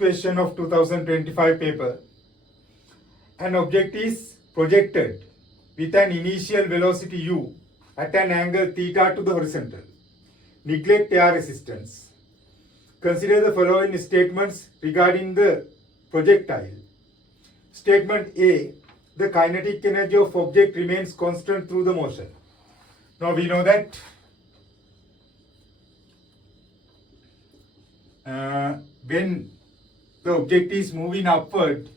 question of 2025 paper. An object is projected with an initial velocity u at an angle theta to the horizontal. Neglect air resistance. Consider the following statements regarding the projectile. Statement A, the kinetic energy of object remains constant through the motion. Now we know that when the object is moving upward,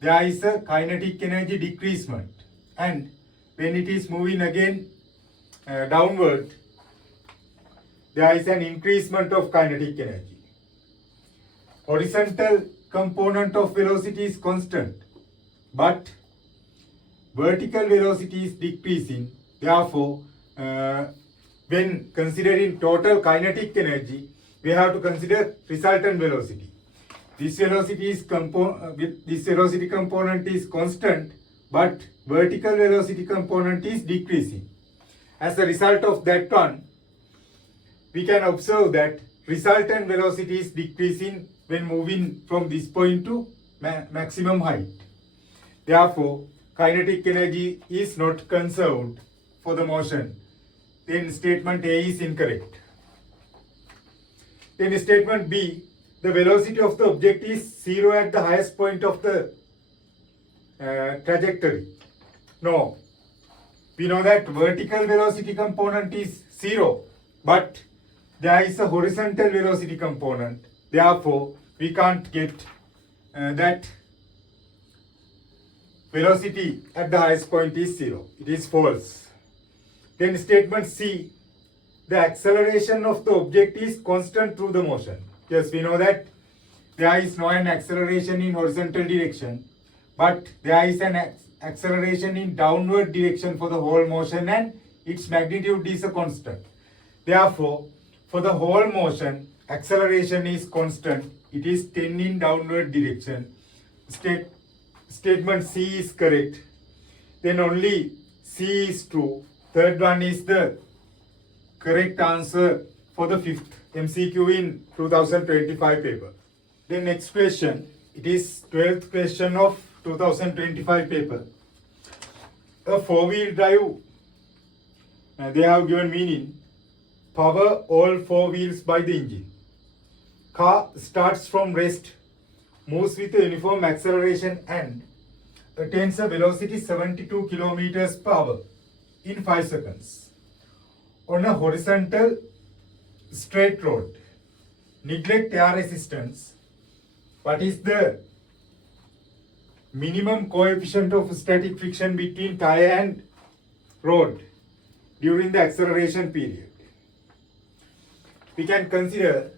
there is a kinetic energy decreasement, and when it is moving again downward, there is an increasement of kinetic energy. Horizontal component of velocity is constant, but vertical velocity is decreasing. Therefore, when considering total kinetic energy, we have to consider resultant velocity. This velocity component is constant, but vertical velocity component is decreasing. As a result of that one, we can observe that resultant velocity is decreasing when moving from this point to maximum height. Therefore, kinetic energy is not conserved for the motion. Then statement A is incorrect. Then statement B, the velocity of the object is 0 at the highest point of the trajectory. No. We know that vertical velocity component is 0, but there is a horizontal velocity component. Therefore, we can't get that velocity at the highest point is 0. It is false. Then statement C, the acceleration of the object is constant through the motion. Yes, we know that there is no an acceleration in horizontal direction, but there is an acceleration in downward direction for the whole motion, and its magnitude is a constant. Therefore, for the whole motion, acceleration is constant. It is 10 in downward direction. Statement C is correct. Then only C is true. Third one is the correct answer for the fifth MCQ in 2025 paper. Then next question, it is 12th question of 2025 paper. A four-wheel drive, they have given meaning, power all four wheels by the engine. Car starts from rest, moves with a uniform acceleration and attains a velocity 72 kilometers per hour in 5 seconds. On a horizontal straight road, neglect air resistance. What is the minimum coefficient of static friction between tire and road during the acceleration period? We can consider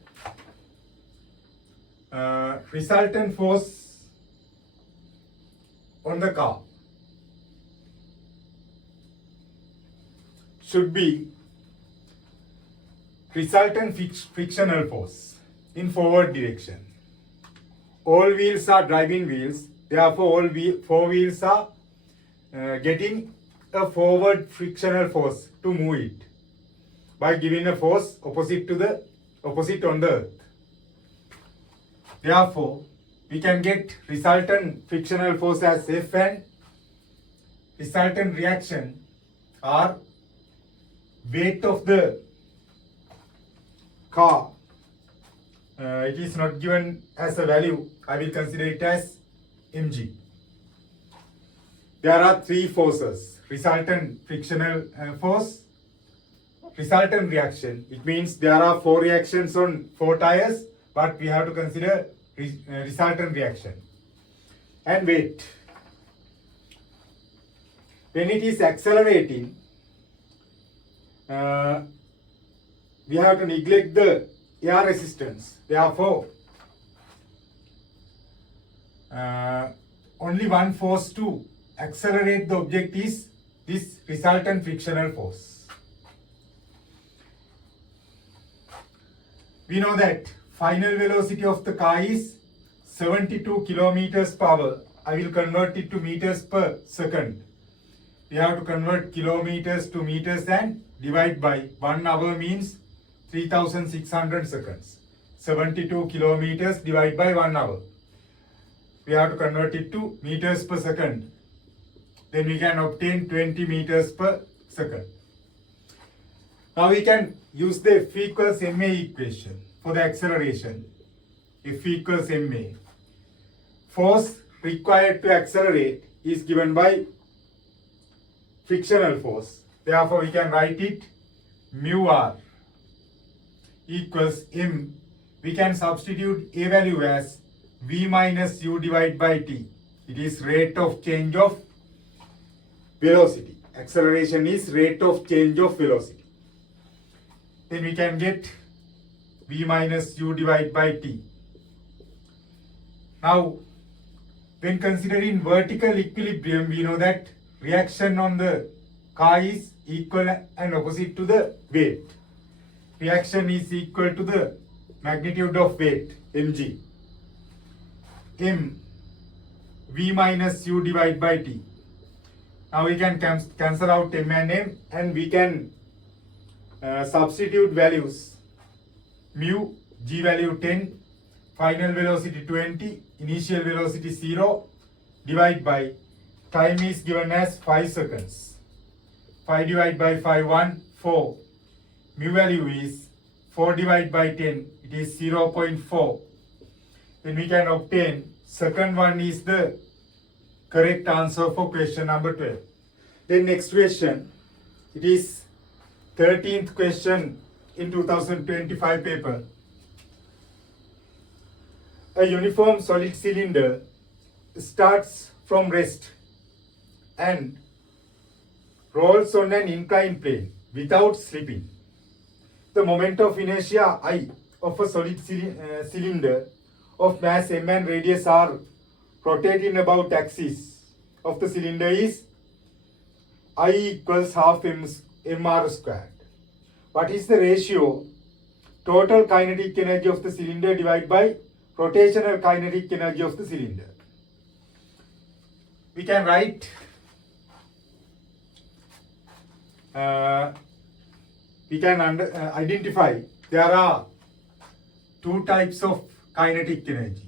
resultant force on the car should be resultant frictional force in forward direction. All wheels are driving wheels, therefore all four wheels are getting a forward frictional force to move it by giving a force opposite on the earth. Therefore, we can get resultant frictional force as F and resultant reaction are weight of the car. It is not given as a value. I will consider it as mg. There are three forces: resultant frictional force, resultant reaction. It means there are 4 reactions on 4 tires, but we have to consider resultant reaction. And weight. When it is accelerating, we have to neglect the air resistance. Therefore, only one force to accelerate the object is this resultant frictional force. We know that final velocity of the car is 72 kilometers per hour. I will convert it to meters per second. We have to convert kilometers to meters and divide by 1 hour means 3600 seconds. 72 kilometers divided by 1 hour. We have to convert it to meters per second. Then we can obtain 20 meters per second. Now we can use the F equals ma equation for the acceleration. F equals ma. Force required to accelerate is given by frictional force. Therefore, we can write it mu r equals m. We can substitute a value as v minus u divided by t. It is rate of change of velocity. Acceleration is rate of change of velocity. Then we can get v minus u divided by t. Now, when considering vertical equilibrium, we know that reaction on the car is equal and opposite to the weight. Reaction is equal to the magnitude of weight, mg. M, v minus u divided by t. Now we can cancel out m and m, and we can substitute values. Mu, g value 10, final velocity 20, initial velocity 0, divide by time is given as 5 seconds. 5 divided by 5, 1, 4. Mu value is 4 divided by 10, it is 0.4. Then we can obtain second one is the correct answer for question number 12. Then next question, it is 13th question in 2025 paper. A uniform solid cylinder starts from rest and rolls on an inclined plane without slipping. The moment of inertia I of a solid cylinder of mass m and radius r rotating about axis of the cylinder is I equals half mr squared. What is the ratio total kinetic energy of the cylinder divided by rotational kinetic energy of the cylinder? We can write identify there are two types of kinetic energy.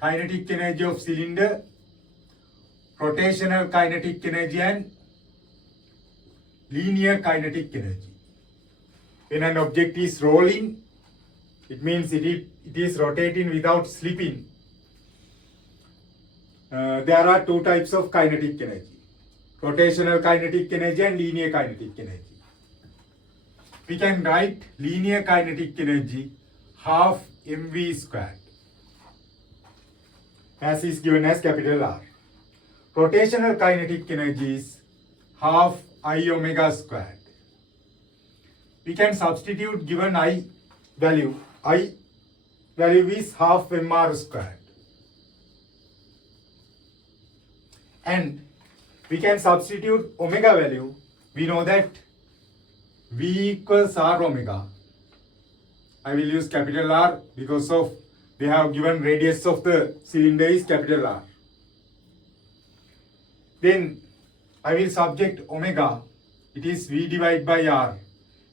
Kinetic energy of cylinder, rotational kinetic energy and linear kinetic energy. When an object is rolling, it means it is rotating without slipping. There are two types of kinetic energy. Rotational kinetic energy and linear kinetic energy. We can write linear kinetic energy half mv squared, as is given as capital R. Rotational kinetic energy is half I omega squared. We can substitute given I value is half mr squared. And we can substitute omega value. We know that V equals R omega. I will use capital R because of they have given radius of the cylinder is capital R. Then I will subject omega. It is V divided by R.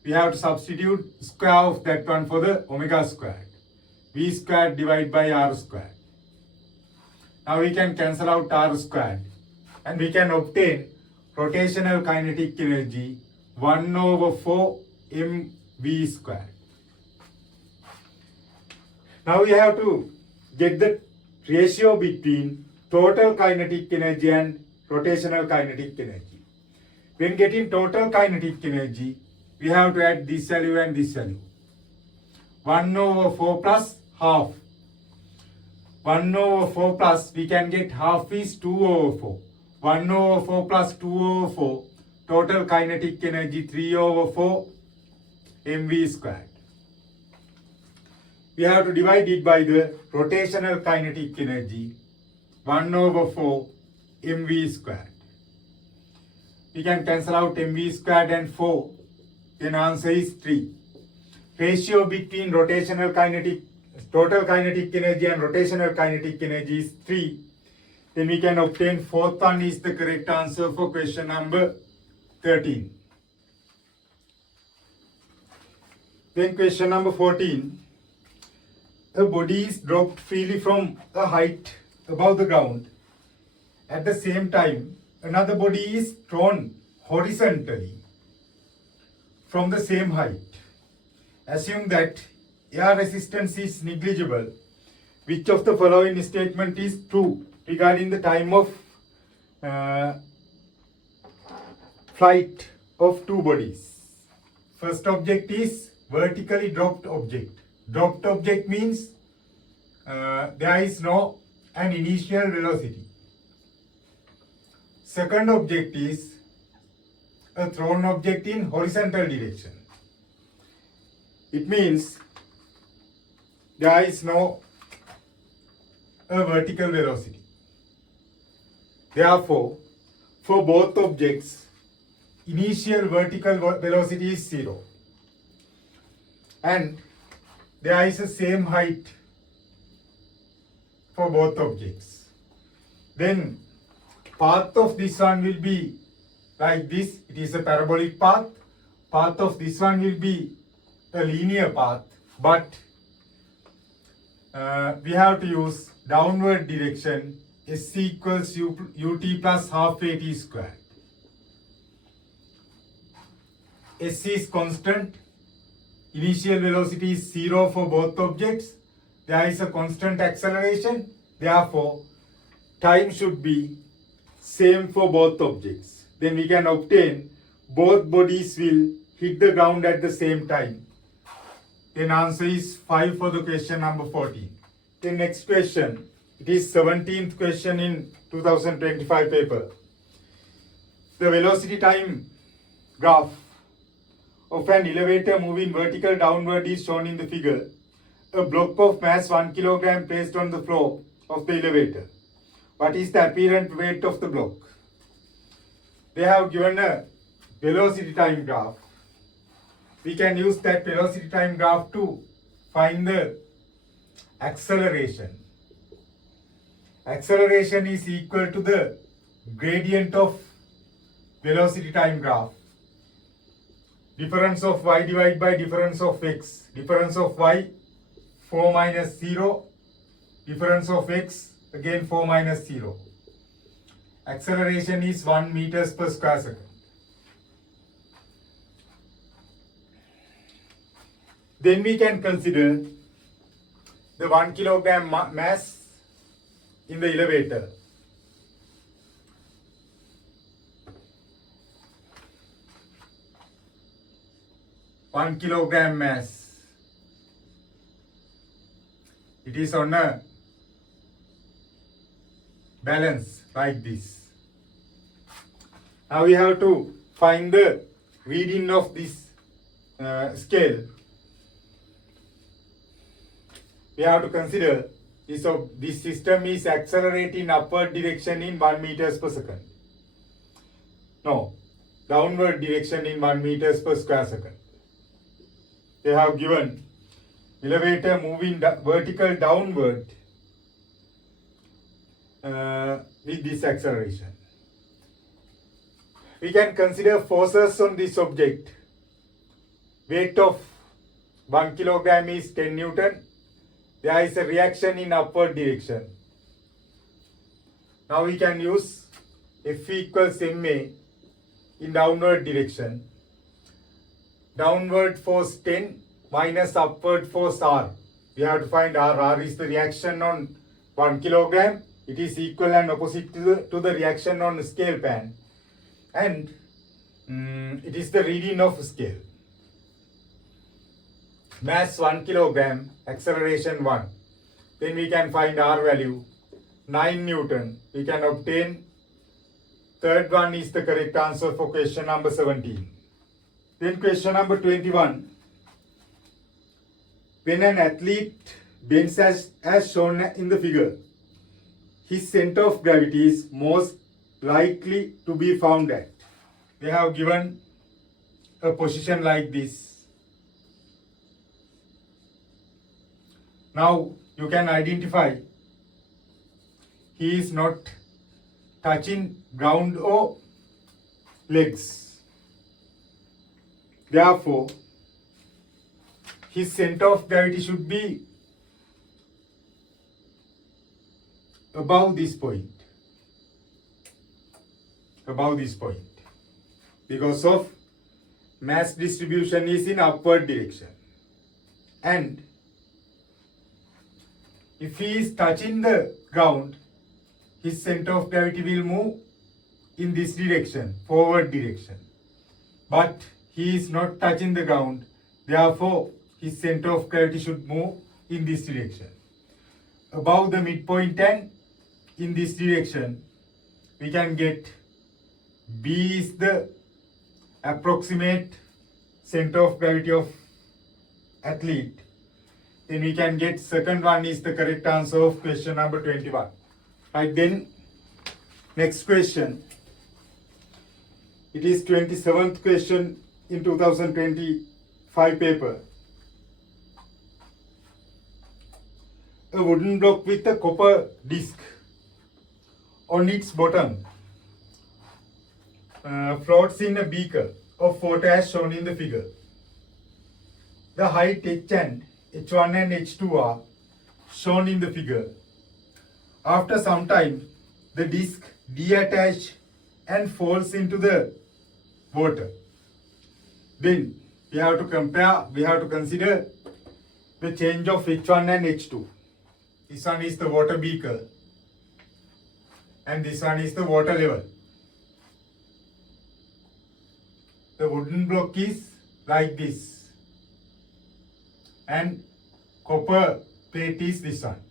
We have to substitute square of that one for the omega squared. V squared divided by R squared. Now we can cancel out R squared. And we can obtain rotational kinetic energy 1 over 4 mv squared. Now we have to get the ratio between total kinetic energy and rotational kinetic energy. When getting total kinetic energy, we have to add this value and this value. 1 over 4 plus half. 1 over 4 plus, we can get half is 2 over 4. 1 over 4 plus 2 over 4, total kinetic energy 3 over 4 mv squared. We have to divide it by the rotational kinetic energy 1 over 4 mv squared. We can cancel out mv squared and 4, then answer is 3. Ratio between total kinetic energy and rotational kinetic energy is 3. Then we can obtain fourth one is the correct answer for question number 13. Then question number 14. a body is dropped freely from a height above the ground. At the same time, another body is thrown horizontally from the same height. Assume that air resistance is negligible. Which of the following statement is true regarding the time of flight of two bodies? First object is vertically dropped object. Dropped object means there is no an initial velocity. Second object is a thrown object in horizontal direction. It means there is no a vertical velocity. Therefore, for both objects, initial vertical velocity is 0. And there is the same height for both objects. Then path of this one will be like this. It is a parabolic path. Path of this one will be a linear path, but we have to use downward direction. SC equals ut plus half at squared. SC is constant. Initial velocity is 0 for both objects. There is a constant acceleration. Therefore, time should be same for both objects. Then we can obtain both bodies will hit the ground at the same time. Then answer is 5 for the question number 14. The next question, it is 17th question in 2025 paper. The velocity time graph of an elevator moving vertical downward is shown in the figure. A block of mass 1 kilogram placed on the floor of the elevator. What is the apparent weight of the block? They have given a velocity time graph. We can use that velocity time graph to find the acceleration. Acceleration is equal to the gradient of velocity time graph. Difference of y divided by difference of x. Difference of y 4 minus 0. Difference of x again 4 minus 0. Acceleration is 1 meters per square second. Then we can consider the 1 kilogram mass in the elevator. One kilogram mass. It is on a balance like this. Now we have to find the reading of this scale. We have to consider this system is accelerating upward direction in 1 meters per second. No, downward direction in 1 meters per square second. They have given elevator moving vertical downward with this acceleration. We can consider forces on this object. Weight of 1 kilogram is 10 Newton. There is a reaction in upward direction. Now we can use F equals ma in downward direction. Downward force 10 minus upward force R. We have to find R. R is the reaction on 1 kilogram. It is equal and opposite to the reaction on scale pan. And it is the reading of scale. Mass 1 kilogram, acceleration 1. Then we can find R value 9 Newton. We can obtain third one is the correct answer for question number 17. Then question number 21. When an athlete bends as shown in the figure, his center of gravity is most likely to be found at. They have given a position like this. Now you can identify he is not touching ground or legs. Therefore, his center of gravity should be above this point, because of mass distribution is in upward direction, and if he is touching the ground, his center of gravity will move in this direction, forward direction. But he is not touching the ground, therefore his center of gravity should move in this direction. Above the midpoint and in this direction, we can get B is the approximate center of gravity of athlete. Then we can get second one is the correct answer of question number 21. Right, then next question. It is 27th question in 2025 paper. A wooden block with a copper disc on its bottom floats in a beaker of water as shown in the figure. The height h and h1 and h2 are shown in the figure. After some time, the disc deattaches and falls into the water. Then we have to consider the change of h1 and h2. This one is the water beaker and this one is the water level. The wooden block is like this and copper plate is this one.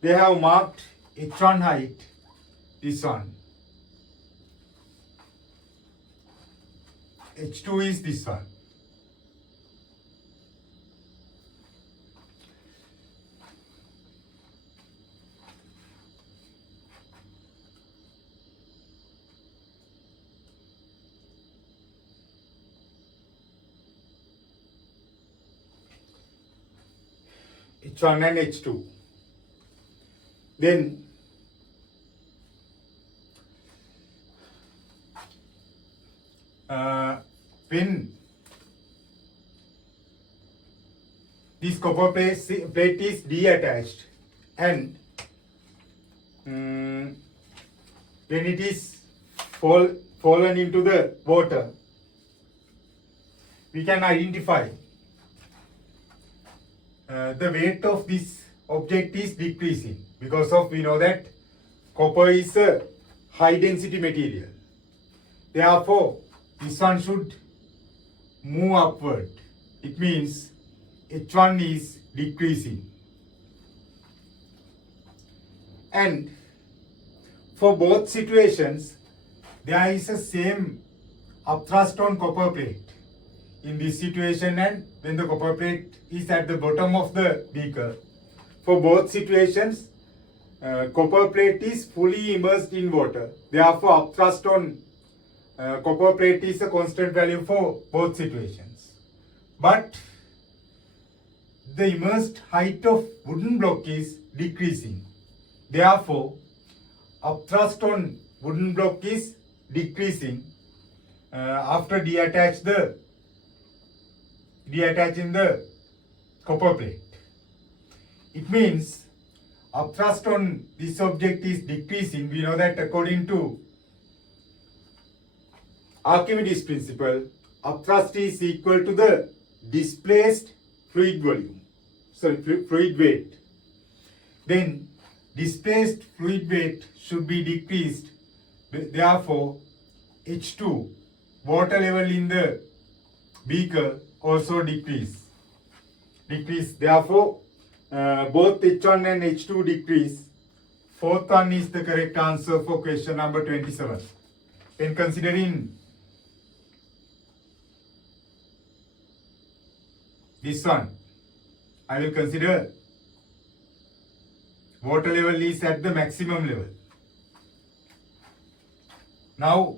They have marked h1 height, this one. h2 is this one. h1 and h2. Then when this copper plate is deattached and when it is fallen into the water, we can identify the weight of this object is decreasing because of we know that copper is a high density material. Therefore, this one should move upward. It means h1 is decreasing. And for both situations, there is a same upthrust on copper plate. In this situation and when the copper plate is at the bottom of the beaker. For both situations, copper plate is fully immersed in water. Therefore, upthrust on copper plate is a constant value for both situations. But the immersed height of wooden block is decreasing. Therefore, upthrust on wooden block is decreasing after deattaching the copper plate. It means upthrust on this object is decreasing. We know that according to Archimedes principle, upthrust is equal to the displaced fluid weight. Then displaced fluid weight should be decreased. Therefore, H2, water level in the beaker, also decrease. Therefore, both H1 and H2 decrease. Fourth one is the correct answer for question number 27. When considering this one, I will consider water level is at the maximum level. Now,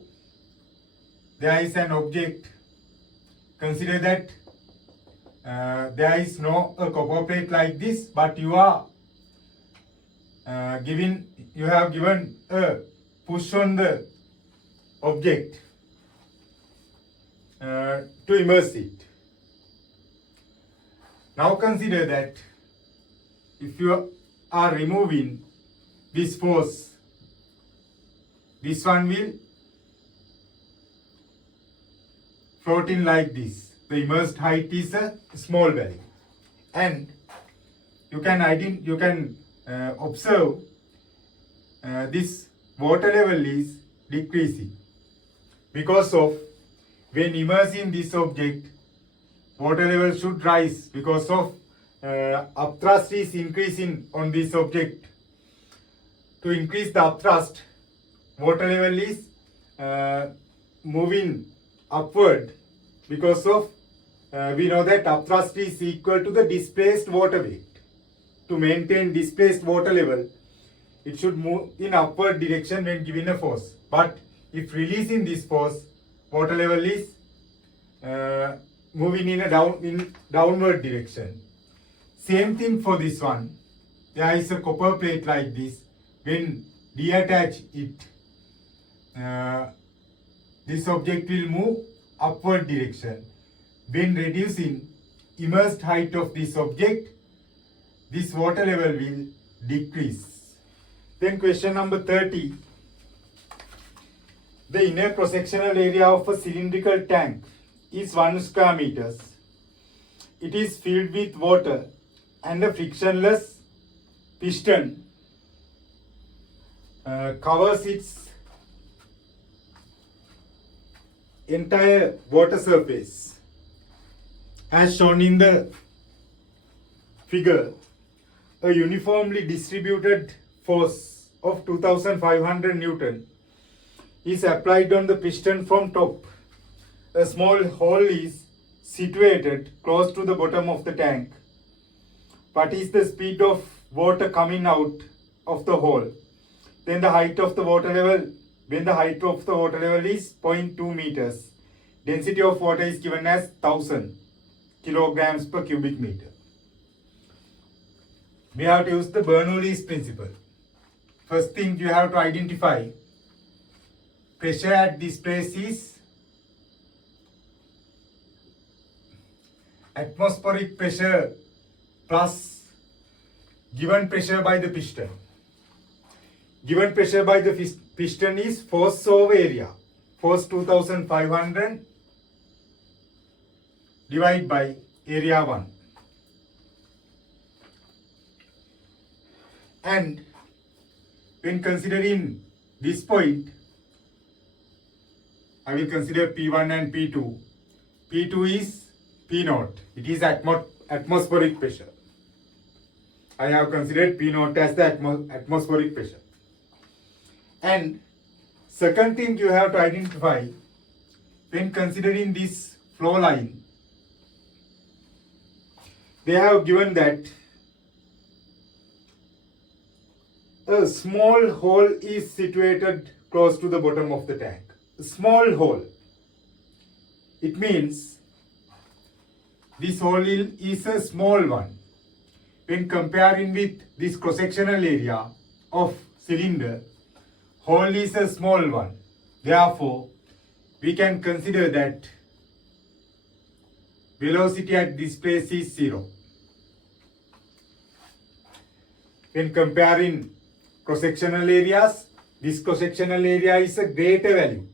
there is an object. Consider that there is no a copper plate like this, but you have given a push on the object to immerse it. Now consider that if you are removing this force, this one will floating like this. The immersed height is a small value, and you can observe this water level is decreasing because of when immersing this object, water level should rise because of upthrust is increasing on this object. To increase the upthrust, water level is moving upward because of we know that upthrust is equal to the displaced water weight. To maintain displaced water level, it should move in upward direction when given a force. But if releasing this force, water level is moving in a downward direction. Same thing for this one. There is a copper plate like this. When detach it, this object will move upward direction. When reducing immersed height of this object, this water level will decrease. Then question number 30. The inner cross-sectional area of a cylindrical tank is 1 square meters. It is filled with water and a frictionless piston covers its entire water surface. As shown in the figure, a uniformly distributed force of 2500 Newton is applied on the piston from top. A small hole is situated close to the bottom of the tank. What is the speed of water coming out of the hole? Then the height of the water level, when the height of the water level is 0.2 meters, density of water is given as 1000 kilograms per cubic meter. We have to use the Bernoulli's principle. First thing you have to identify, pressure at this place is atmospheric pressure plus given pressure by the piston. Given pressure by the piston is force over area. Force 2500 divided by area 1. And when considering this point, I will consider P1 and P2. P2 is P0. It is atmospheric pressure. I have considered P0 as the atmospheric pressure. And second thing you have to identify when considering this flow line, they have given that a small hole is situated close to the bottom of the tank. A small hole. It means this hole is a small one. When comparing with this cross-sectional area of cylinder, hole is a small one. Therefore, we can consider that velocity at this place is 0. When comparing cross-sectional areas, this cross-sectional area is a greater value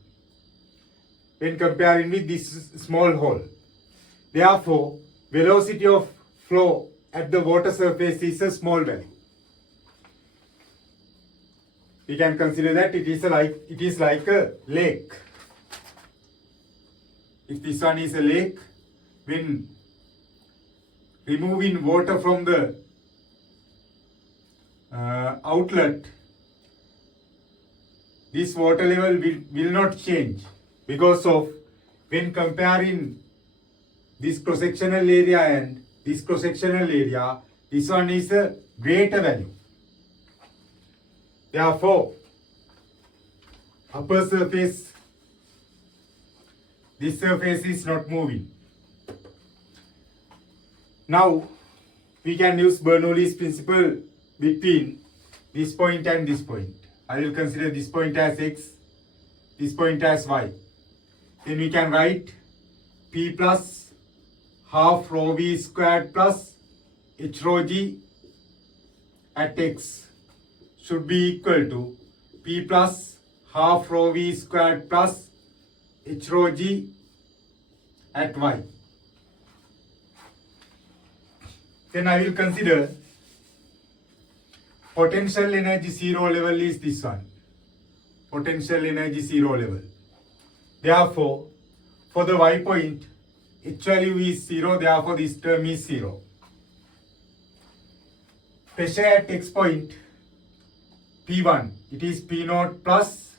when comparing with this small hole. Therefore, velocity of flow at the water surface is a small value. We can consider that it is like a lake. If this one is a lake, when removing water from the outlet, this water level will not change because of when comparing this cross-sectional area and this cross-sectional area, this one is a greater value. Therefore, upper surface, this surface is not moving. Now, we can use Bernoulli's principle between this point and this point. I will consider this point as x, this point as y. Then we can write P plus half rho v squared plus h rho g at x. should be equal to P plus half rho V squared plus H rho G at Y. Then I will consider potential energy zero level is this one. Potential energy zero level. Therefore, for the Y point, H value is 0, therefore this term is 0. Pressure at X point, P1, it is P naught plus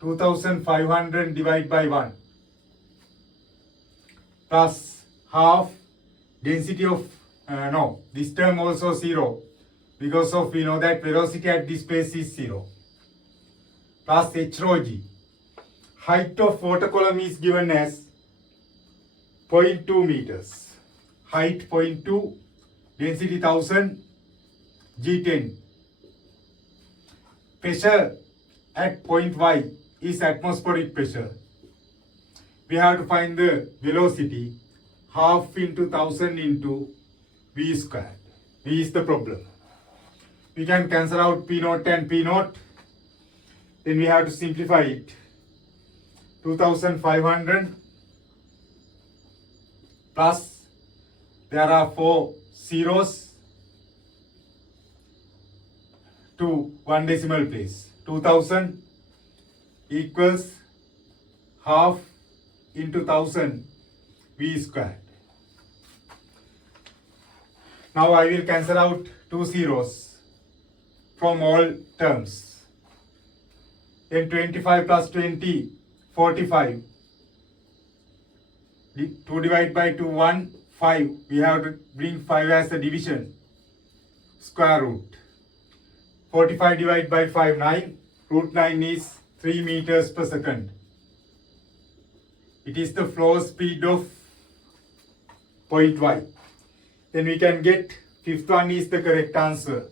2500 divided by 1 plus half density of, this term also 0 because of we know that velocity at this place is 0 plus H rho G. Height of water column is given as 0.2 meters. Height 0.2, density 1000, G10. Pressure at point Y is atmospheric pressure. We have to find the velocity, half into 1000 into V squared. V is the problem. We can cancel out P naught and P naught. Then we have to simplify it. 2500 plus, there are 4 zeros to 1 decimal place. 2000 equals half into 1000 V squared. Now I will cancel out 2 zeros from all terms. Then 25 plus 20, 45. 2 divided by 2, 1, 5. We have to bring 5 as a division. Square root. 45 divided by 5, 9. Root 9 is 3 meters per second. It is the flow speed of point Y. Then we can get fifth one is the correct answer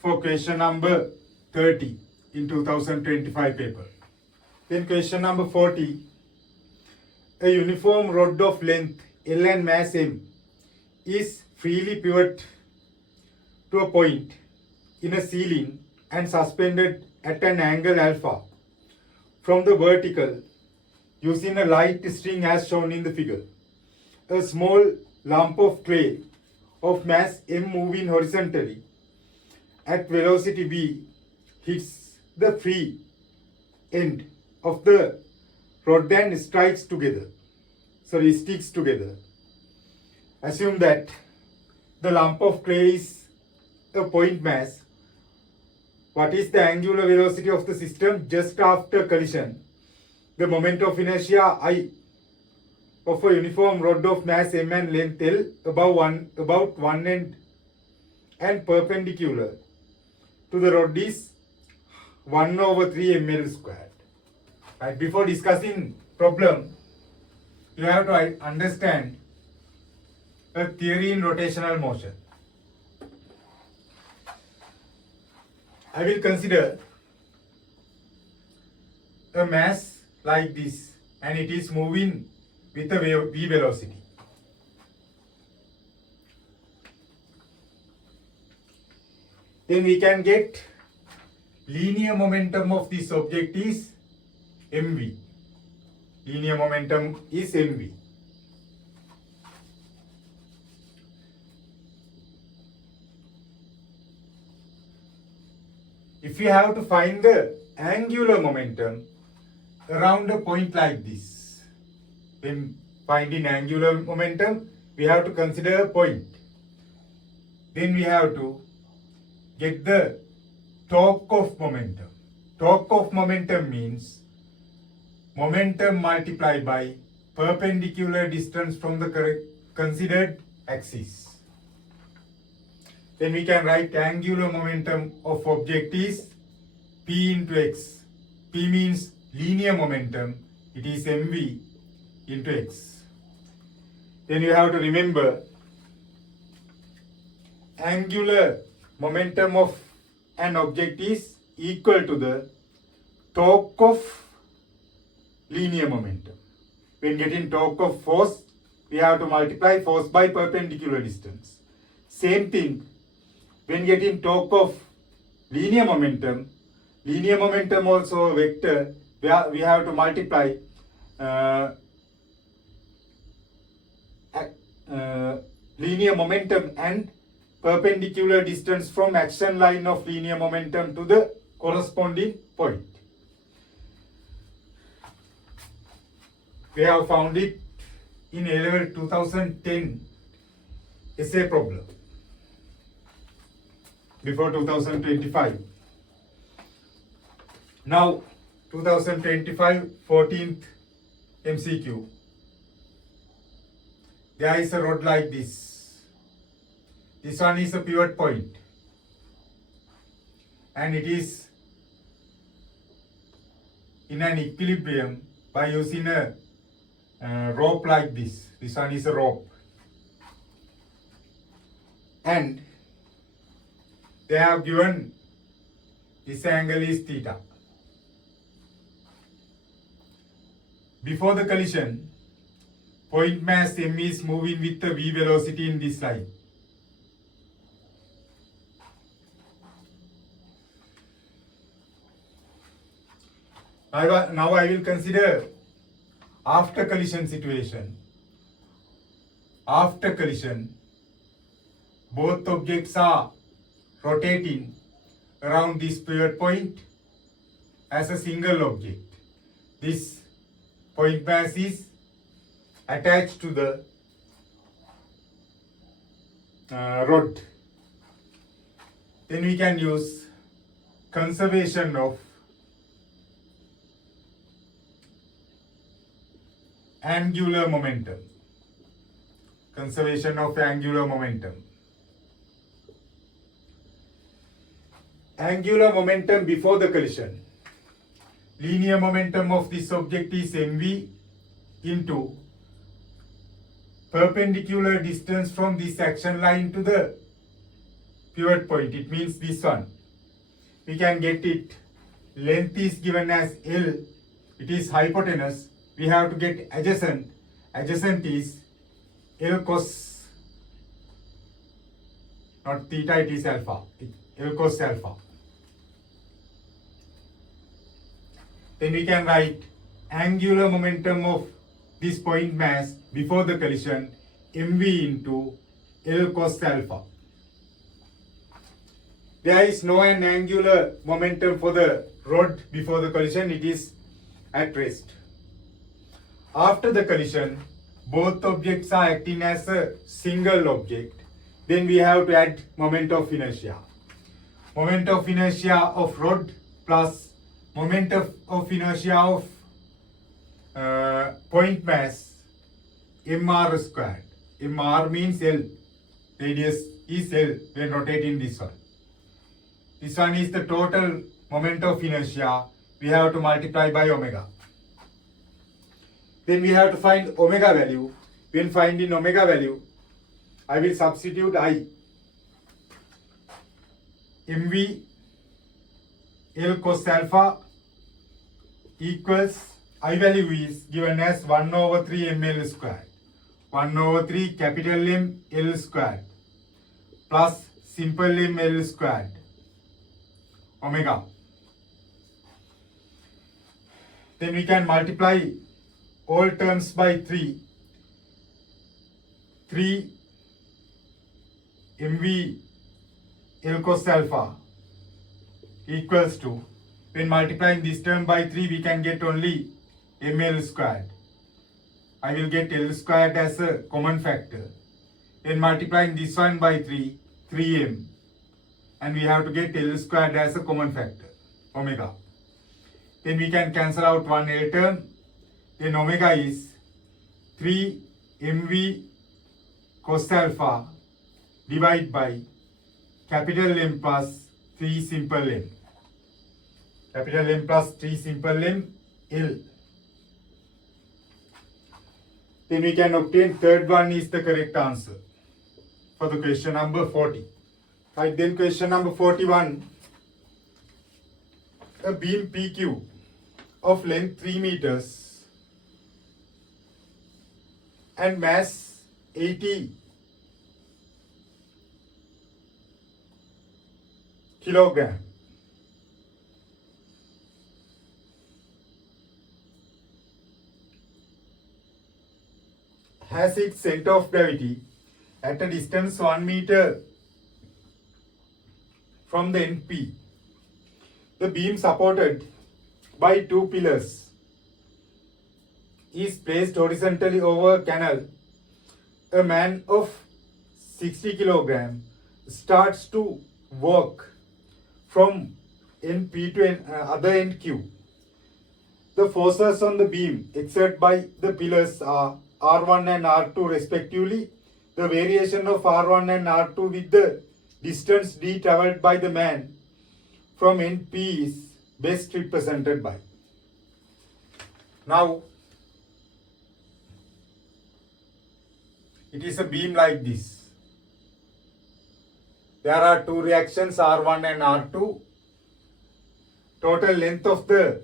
for question number 30 in 2025 paper. Then question number 40. A uniform rod of length L and mass M is freely pivot to a point in a ceiling and suspended at an angle alpha from the vertical using a light string as shown in the figure. A small lump of clay of mass M moving horizontally at velocity v hits the free end of the rod and sticks together. Assume that the lump of clay is a point mass. What is the angular velocity of the system just after collision? The moment of inertia I of a uniform rod of mass M and length L about one end and perpendicular to the rod is 1 over 3 ml squared. Right, before discussing problem, you have to understand a theory in rotational motion. I will consider a mass like this and it is moving with a v velocity. Then we can get linear momentum of this object is mv. Linear momentum is mv. If we have to find the angular momentum around a point like this, when finding angular momentum, we have to consider a point. Then we have to get the torque of momentum. Torque of momentum means momentum multiplied by perpendicular distance from the considered axis. Then we can write angular momentum of object is P into x. P means linear momentum. It is mv into x. Then you have to remember angular momentum of an object is equal to the torque of linear momentum. When getting torque of force, we have to multiply force by perpendicular distance. Same thing when getting torque of linear momentum also a vector where we have to multiply linear momentum and perpendicular distance from action line of linear momentum to the corresponding point. We have found it in A-level 2010 essay problem before 2025. Now 2025 14th MCQ. There is a rod like this. This one is a pivot point and it is in an equilibrium by using a rope like this. This one is a rope and they have given this angle is theta. Before the collision, point mass m is moving with the v velocity in this line. Now I will consider after collision situation. After collision, both objects are rotating around this pivot point as a single object. This point mass is attached to the rod. Then we can use conservation of angular momentum. Conservation of angular momentum. Angular momentum before the collision. Linear momentum of this object is mv into perpendicular distance from this action line to the pivot point. It means this one. We can get it. Length is given as L. It is hypotenuse. We have to get adjacent. Adjacent is L cos, not theta, it is alpha. L cos alpha. Then we can write angular momentum of this point mass before the collision mv into L cos alpha. There is no an angular momentum for the rod before the collision, it is at rest. After the collision, both objects are acting as a single object. Then we have to add moment of inertia. Moment of inertia of rod plus moment of inertia of point mass mr squared. Mr means L. Radius is L when rotating this one. This one is the total moment of inertia. We have to multiply by omega. Then we have to find omega value. When finding omega value, I will substitute I. mv L cos alpha equals I value is given as 1 over 3 ml squared. 1 over 3 capital M L squared plus simple M L squared omega. Then we can multiply all terms by 3. 3 mv L cos alpha equals to, when multiplying this term by 3 we can get only ml squared. I will get L squared as a common factor. When multiplying this one by 3, 3m, and we have to get L squared as a common factor, omega. Then we can cancel out one L term. Then omega is 3 mv cos alpha divided by capital M plus 3 simple m. Capital M plus 3 simple m L. Then we can obtain third one is the correct answer for the question number 40. Right, then question number 41. A beam PQ of length 3 meters and mass 80 kilogram has its center of gravity at a distance 1 meter from the end P. The beam supported by two pillars is placed horizontally over a canal. A man of 60 kg starts to walk from end P to other end Q. The forces on the beam exerted by the pillars are R1 and R2 respectively. The variation of R1 and R2 with the distance d travelled by the man from end P is best represented by. Now, it is a beam like this. There are two reactions R1 and R2. Total length of the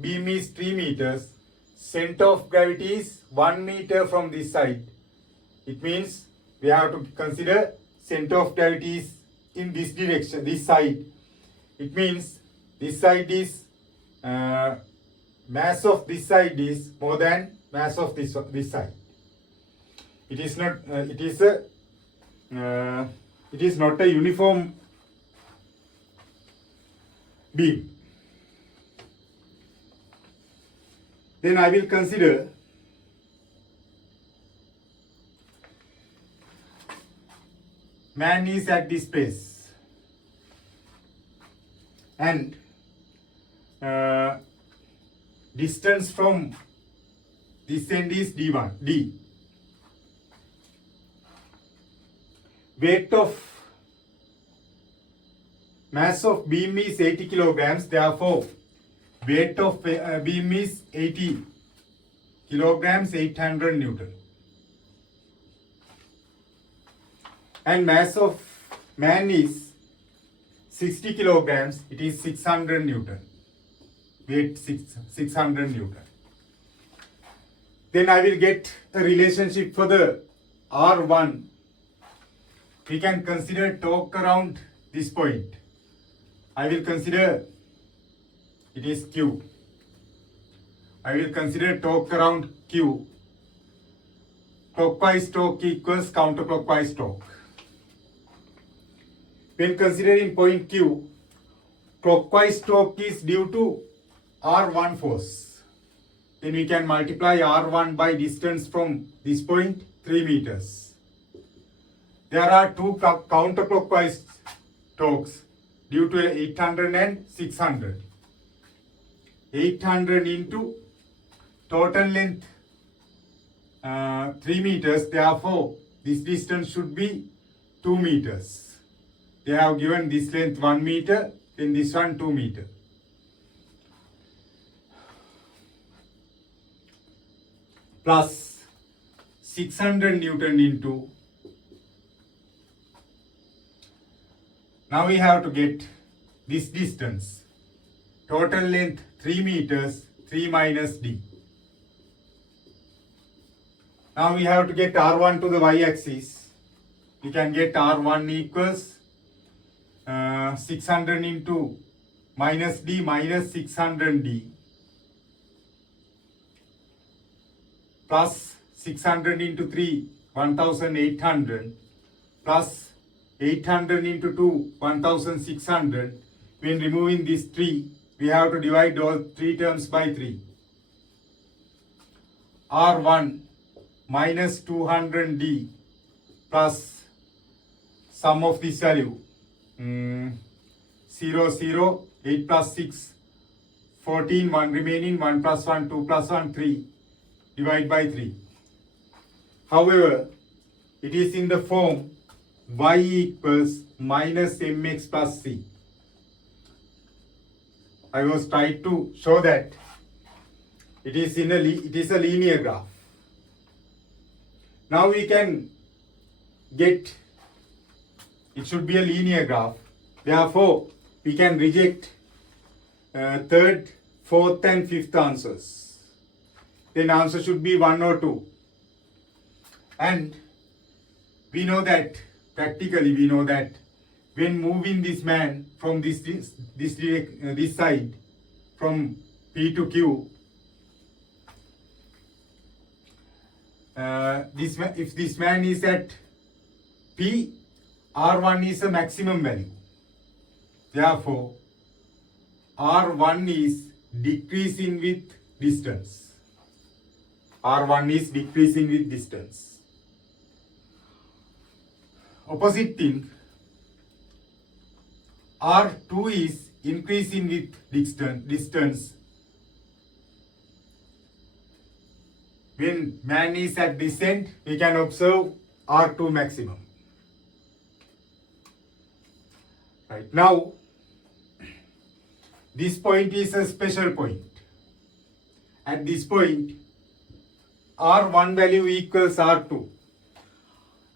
beam is 3 meters. Center of gravity is 1 meter from this side. It means we have to consider center of gravity is in this direction, this side. It means this side is mass of this side is more than mass of this side. It is not. It is not a uniform beam. Then I will consider man is at this place and distance from this end is d. Weight of mass of beam is 80 kilograms. Therefore, weight of beam is 80 kilograms, 800 Newton. And mass of man is 60 kilograms. It is 600 Newton. Weight 600 Newton. Then I will get a relationship for the R1. We can consider torque around this point. I will consider it is Q. I will consider torque around Q. Clockwise torque equals counterclockwise torque. When considering point Q, clockwise torque is due to R1 force. Then we can multiply R1 by distance from this point 3 meters. There are two counterclockwise torques due to 800 and 600. 800 into total length 3 meters. Therefore, this distance should be 2 meters. They have given this length 1 meter, then this one 2 meter. Plus 600 Newton into. Now we have to get this distance. Total length 3 meters, 3 minus d. Now we have to get R1 to the y-axis. We can get R1 equals 600 into minus d minus 600d plus 600 into 3, 1800 plus 800 into 2, 1600. When removing this 3, we have to divide all 3 terms by 3. R1 minus 200d plus sum of this value 0, 0, 8 plus 6, 14, 1 remaining, 1 plus 1, 2 plus 1, 3, divide by 3. However, it is in the form y equals minus mx plus c. I was trying to show that it is a linear graph. Now we can get it should be a linear graph. Therefore, we can reject third, fourth and fifth answers. Then answer should be 1 or 2. And we know that practically we know that when moving this man from this side from P to Q, if this man is at P, R1 is a maximum value. Therefore, R1 is decreasing with distance. R1 is decreasing with distance. Opposite thing, R2 is increasing with distance. When man is at descent, we can observe R2 maximum. Right now, this point is a special point. At this point, R1 value equals R2.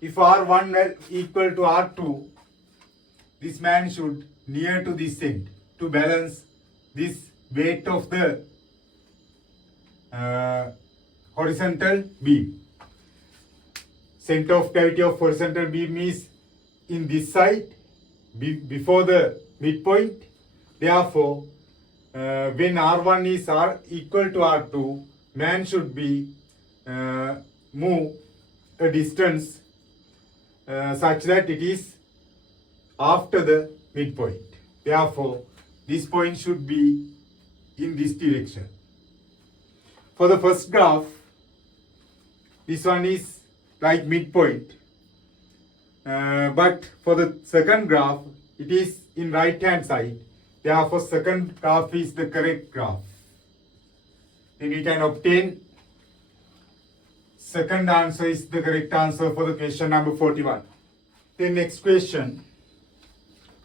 If R1 equal to R2, this man should near to this end to balance this weight of the horizontal beam. Center of gravity of horizontal beam is in this side before the midpoint. Therefore, when R1 is equal to R2, man should be move a distance such that it is after the midpoint. Therefore, this point should be in this direction. For the first graph, this one is like midpoint. But for the second graph, it is in right hand side. Therefore, second graph is the correct graph. Then we can obtain second answer is the correct answer for the question number 41. The next question,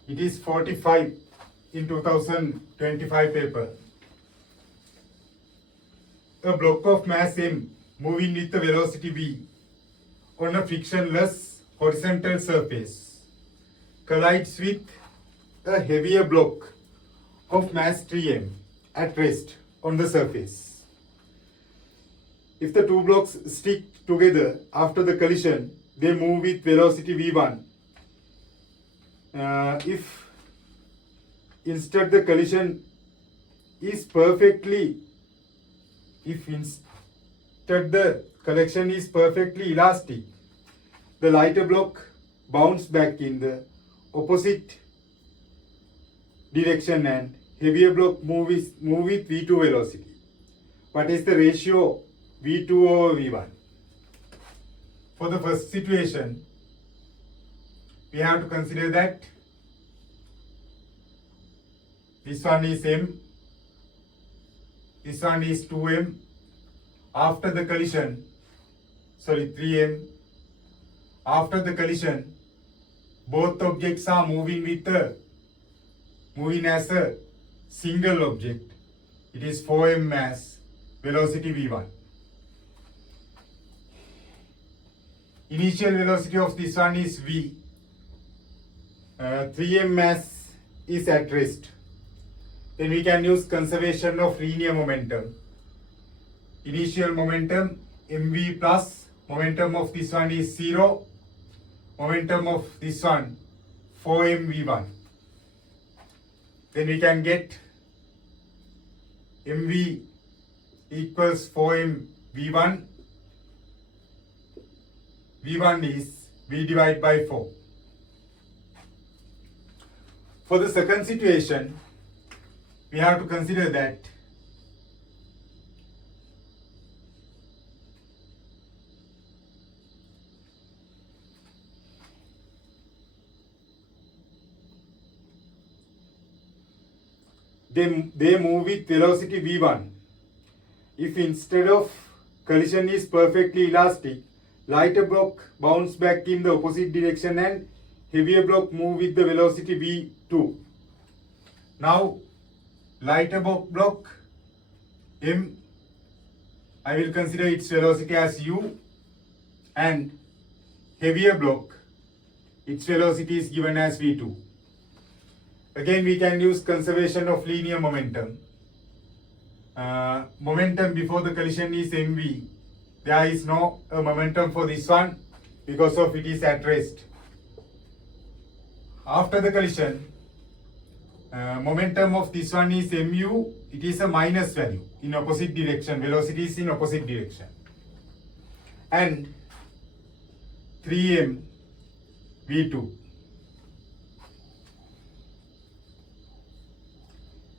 it is 45 in 2025 paper. A block of mass m moving with the velocity v on a frictionless horizontal surface collides with a heavier block of mass 3m at rest on the surface. If the two blocks stick together after the collision, they move with velocity v1. If instead the collision is perfectly elastic, the lighter block bounces back in the opposite direction and heavier block move with v2 velocity. What is the ratio v2 over v1? For the first situation, we have to consider that this one is m, this one is 2m. After the collision, 3m. After the collision, both objects are moving as a single object. It is 4m mass, velocity v1. Initial velocity of this one is v. 3m mass is at rest. Then we can use conservation of linear momentum. Initial momentum mv plus momentum of this one is 0. Momentum of this one 4mv1. Then we can get mv equals 4mv1. v1 is v divided by 4. For the second situation, we have to consider that they move with velocity v1. If instead of collision is perfectly elastic, lighter block bounce back in the opposite direction and heavier block move with the velocity v2. Now, lighter block m, I will consider its velocity as u, and heavier block, its velocity is given as v2. Again, we can use conservation of linear momentum. Momentum before the collision is mv. There is no momentum for this one because of it is at rest. After the collision, momentum of this one is mu. It is a minus value in opposite direction. Velocity is in opposite direction. and 3m V2.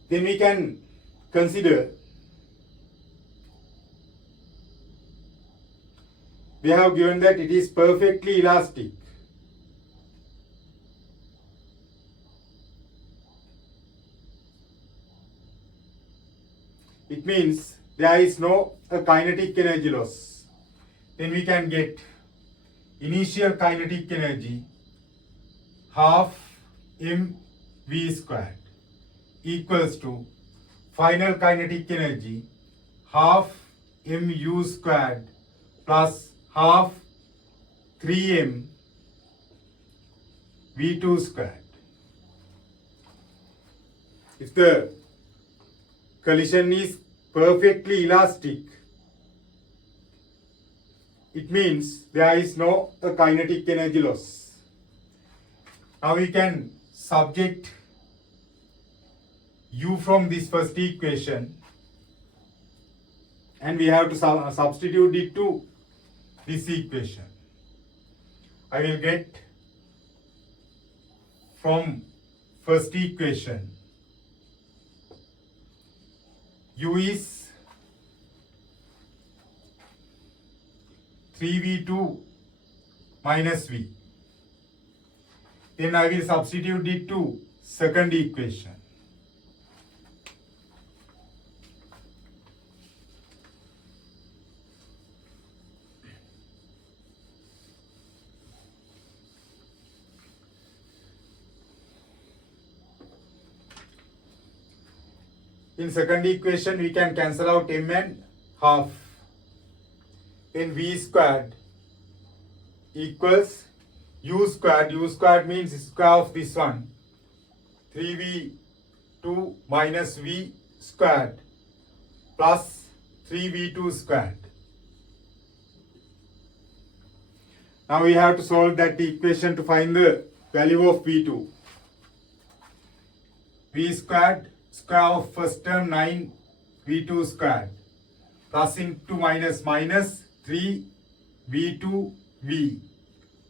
Then we can consider they have given that it is perfectly elastic. It means there is no kinetic energy loss. Then we can get initial kinetic energy half mv squared equals to final kinetic energy half mu squared plus half 3m v2 squared. If the collision is perfectly elastic, it means there is no kinetic energy loss. Now we can subject u from this first equation and we have to substitute it to this equation. I will get from first equation u is 3v2 minus v. Then I will substitute it to second equation. In second equation, we can cancel out m and half. Then v squared equals u squared. U squared means square of this one. 3v2 minus v squared plus 3v2 squared. Now we have to solve that equation to find the value of v2. V squared, square of first term 9 v2 squared, plus into minus minus 3 v2 v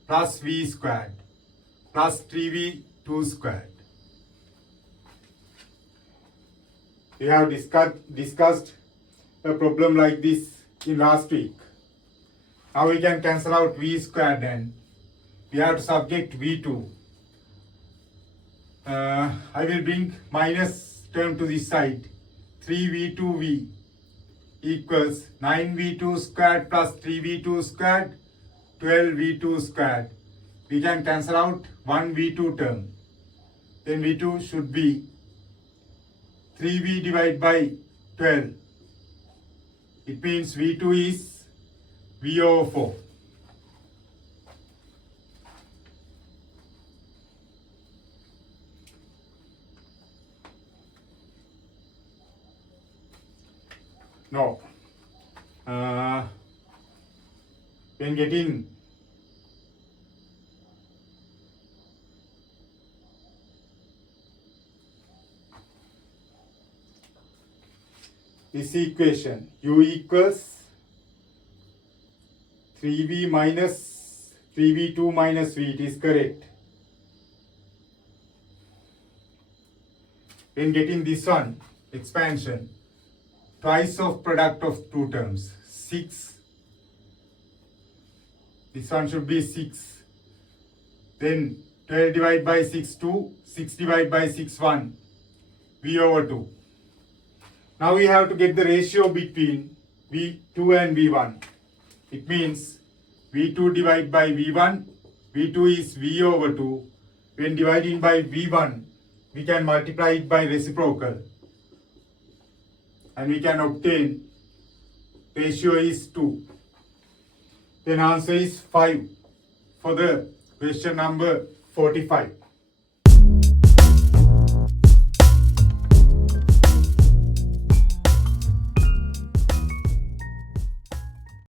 plus v squared plus 3v2 squared. We have discussed a problem like this in last week. Now we can cancel out v squared and we have to subject v2. I will bring minus term to this side. 3v2v equals 9v2 squared plus 3v2 squared, 12v2 squared. We can cancel out one v2 term. Then v2 should be 3v divided by 12. It means v2 is v over 4. No. When getting this equation, u equals 3v minus 3v2 minus v, it is correct. When getting this one, expansion, twice of product of two terms, 6. This one should be 6. Then 12 divided by 6, 2. 6 divided by 6, 1. V over 2. Now we have to get the ratio between V2 and V1. It means V2 divided by V1. V2 is V over 2. When dividing by V1, we can multiply it by reciprocal. And we can obtain ratio is 2. Then answer is 5 for the question number 45.